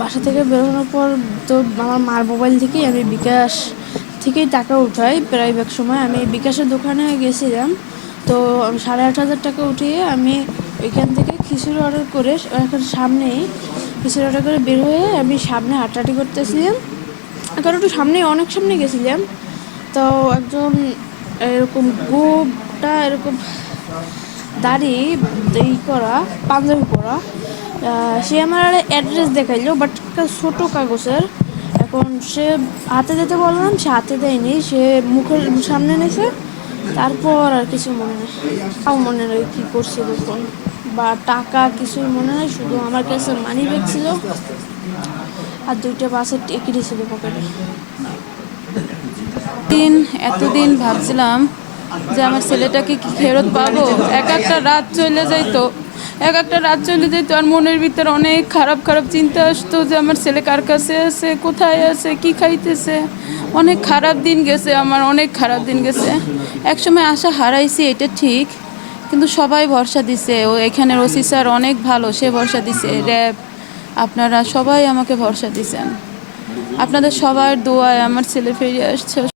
বাসা থেকে বেরোনোর পর তো আমার মার মোবাইল থেকেই আমি বিকাশ থেকেই টাকা উঠাই। প্রায় এক সময় আমি বিকাশের দোকানে গেছিলাম, তো 8,500 টাকা উঠিয়ে আমি এখান থেকে খিচুড়ি অর্ডার করে এখন সামনেই খিচুড়ি অর্ডার করে বের হয়ে আমি সামনে হাঁটাহাঁটি করতেছিলাম, কারণ একটু সামনে অনেক সামনে গেছিলাম। তো একজন এরকম গোটা এরকম দাড়ি করা পাঞ্জাবি পরা, সে আমার অ্যাড্রেস দেখাইলো, বাট একটা ছোটো কাগজের। এখন সে হাতে দিতে বললাম, সে হাতে দেয়নি, সে মুখের সামনে নিয়েছে। তারপর আর কিছু মনে নেই, তাও মনে নেই কী করছে তখন, বা টাকা কিছুই মনে নেই। শুধু আমার কাছে মানি ব্যাগ ছিল আর 2টা বাসের টিকিটই ছিল পকেটে। এতদিন ভাবছিলাম যে আমার ছেলেটাকে কি ফেরত পাবো। এক একটা রাত চলে যাইতো, আর মনের ভিতরে অনেক খারাপ খারাপ চিন্তা আসতো যে আমার ছেলে কার কাছে আছে, কোথায় আছে, কি খাইতেছে। অনেক খারাপ দিন গেছে, আমার অনেক খারাপ দিন গেছে। একসময় আশা হারাইছি, এটা ঠিক, কিন্তু সবাই ভরসা দিছে। এখানের ওসি স্যার অনেক ভালো, সে ভরসা দিছে, র্যাব, আপনারা সবাই আমাকে ভরসা দিছেন। আপনাদের সবার দোয়ায় আমার ছেলে ফিরে আসছে।